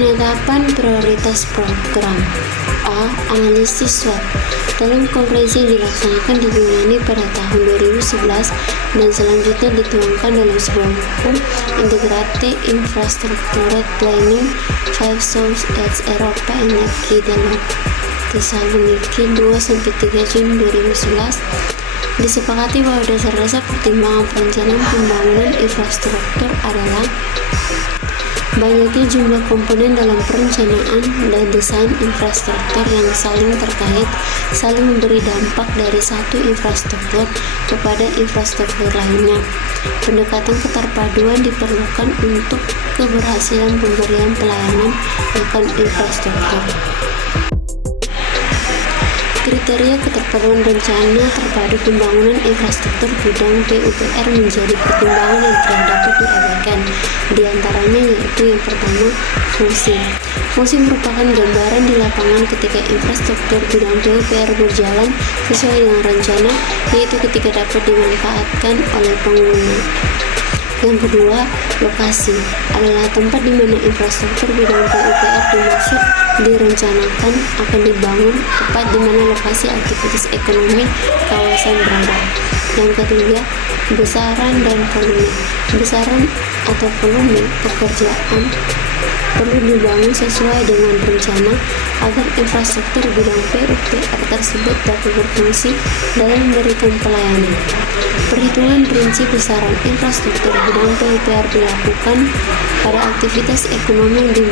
Penetapan prioritas program. A. Analisis SWOT. Dalam konferensi yang dilaksanakan di Yunani pada tahun 2011 dan selanjutnya dituangkan dalam sebuah buku Integrate Infrastructure Planning 5 Sources at Europa Energy dalam Thessaloniki 2-3 Juni 2011, disepakati bahwa dasar-dasar pertimbangan perencanaan pembangunan infrastruktur adalah banyaknya jumlah komponen dalam perencanaan dan desain infrastruktur yang saling terkait, saling memberi dampak dari satu infrastruktur kepada infrastruktur lainnya. Pendekatan keterpaduan diperlukan untuk keberhasilan pemberian pelayanan akan infrastruktur. Kriteria keterpaduan rencana terpadu pembangunan infrastruktur bidang PUPR menjadi pertimbangan yang tidak dapat diabaikan. Di antaranya yaitu yang pertama, fungsi. Fungsi merupakan gambaran di lapangan ketika infrastruktur bidang PUPR berjalan sesuai dengan rencana, yaitu ketika dapat dimanfaatkan oleh pengguna. Yang kedua, lokasi adalah tempat di mana infrastruktur bidang PUPR dimaksud direncanakan akan dibangun, tepat di mana lokasi aktivitas ekonomi kawasan berada. Yang ketiga, besaran dan volume. Besaran atau volume pekerjaan perlu dibangun sesuai dengan rencana agar infrastruktur bidang PUPR tersebut dapat berfungsi dalam memberikan pelayanan. Perhitungan prinsip besaran infrastruktur bidang PUPR dilakukan pada aktivitas ekonomi yang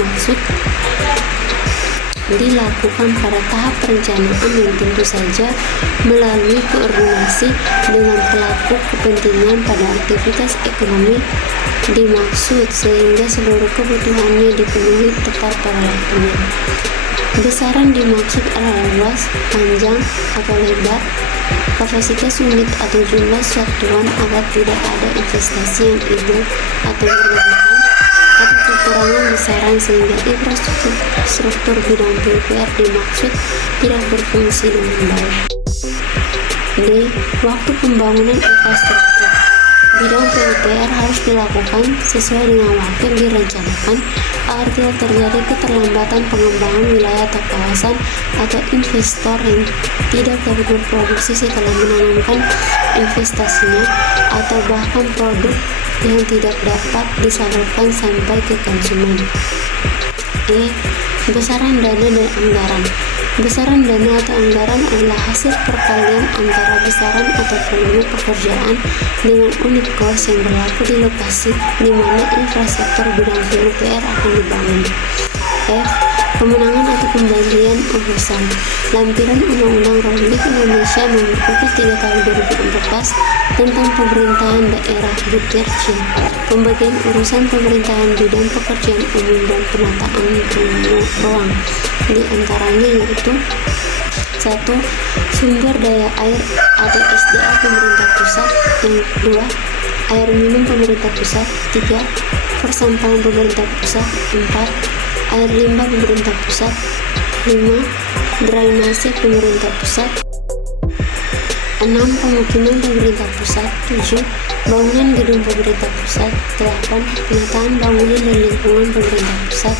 dilakukan pada tahap perencanaan yang tentu saja melalui koordinasi dengan pelaku kepentingan pada aktivitas ekonomi dimaksud sehingga seluruh kebutuhannya dipenuhi tepat pada waktunya. Besaran dimaksud adalah luas, panjang, atau lebar, kapasitas unit atau jumlah satuan agar tidak ada investasi yang ideal atau berlebihan atau kekurangan besaran sehingga infrastruktur bidang PUPR dimaksud tidak berfungsi dengan baik. D. Waktu pembangunan infrastruktur bidang PUPR harus dilakukan sesuai dengan waktu yang direncanakan agar tidak terjadi keterlambatan pengembangan wilayah atau kawasan atau investor yang tidak dapat berproduksi setelah menanamkan investasinya atau bahkan produk yang tidak dapat disalurkan sampai ke konsumen. E. Besaran dana dan anggaran. Besaran dana atau anggaran adalah hasil perkalian antara besaran atau volume pekerjaan dengan unit cost yang berlaku di lokasi di mana infrastruktur bidang PUPR akan dibangun. F. Kemenangan atau pembagian urusan. Lampiran Undang-Undang Republik Indonesia Nomor 3 Tahun 2014 tentang pemerintahan daerah Butir C. Pembagian urusan pemerintahan bidang pekerjaan umum dan penataan ruang. Di antaranya yaitu 1. Sumber daya air atau SDA pemerintah pusat. Yang kedua, air minum pemerintah pusat. 3. Persampahan pemerintah pusat. 4. Air limbah pemerintah pusat. 5. Drainase pemerintah pusat. 6. Pemukiman pemerintah pusat. 7. Bangunan gedung pemerintah pusat. 8. Penataan bangunan dan lingkungan pemerintah pusat.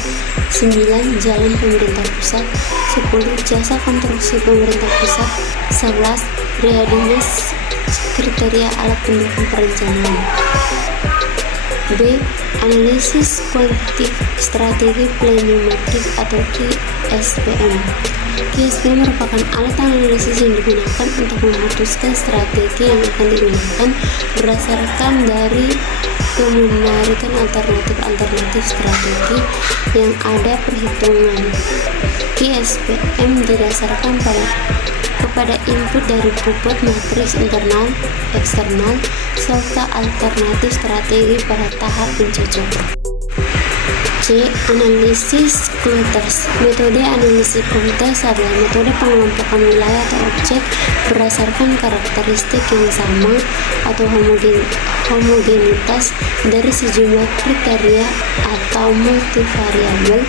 9. Jalan pemerintah pusat. 10. Jasa konstruksi pemerintah pusat. 11. Readiness kriteria alat pendukung perencanaan. B. Analisis kuantitatif strategi planning matrix atau QSPM. QSPM merupakan alat analisis yang digunakan untuk memutuskan strategi yang akan digunakan berdasarkan dari kemenarikan alternatif strategi yang ada perhitungan. QSPM didasarkan kepada input dari bobot matriks internal, eksternal, serta alternatif strategi pada tahap pencocokan. C. Analisis clusters. Metode analisis clusters adalah metode pengelompokan wilayah atau objek berdasarkan karakteristik yang sama atau homogenitas dari sejumlah kriteria atau multivariabel.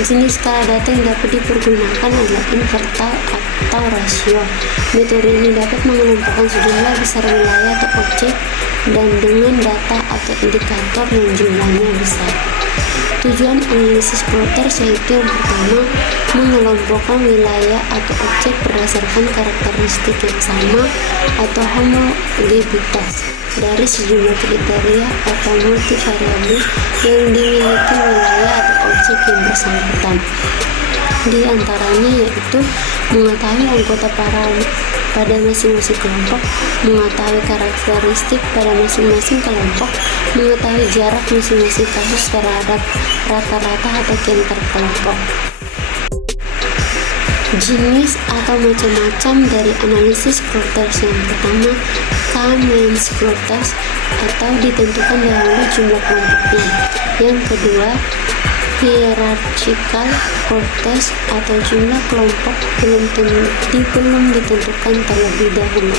Jenis skala data yang dapat dipergunakan adalah invertal atau rasio. Metode ini dapat mengelompokkan sejumlah besar wilayah atau objek dan dengan data atau indikator yang jumlahnya besar. Tujuan analisis Klotters yaitu yang pertama, mengelompokkan wilayah atau objek berdasarkan karakteristik yang sama atau homogebitas dari sejumlah kriteria atau multivariabel yang dimiliki wilayah atau objek yang bersangkutan. Di antaranya yaitu mengetahui anggota pada masing-masing kelompok, mengetahui karakteristik pada masing-masing kelompok, mengetahui jarak masing-masing kasus terhadap rata-rata atau kenter kelompok. Jenis atau macam-macam dari analisis Klotters. Yang pertama, K-means Klotters atau ditentukan dahulu jumlah kelompoknya. Yang kedua, hierarchical Klotters atau jumlah kelompok belum ditentukan terlebih dahulu.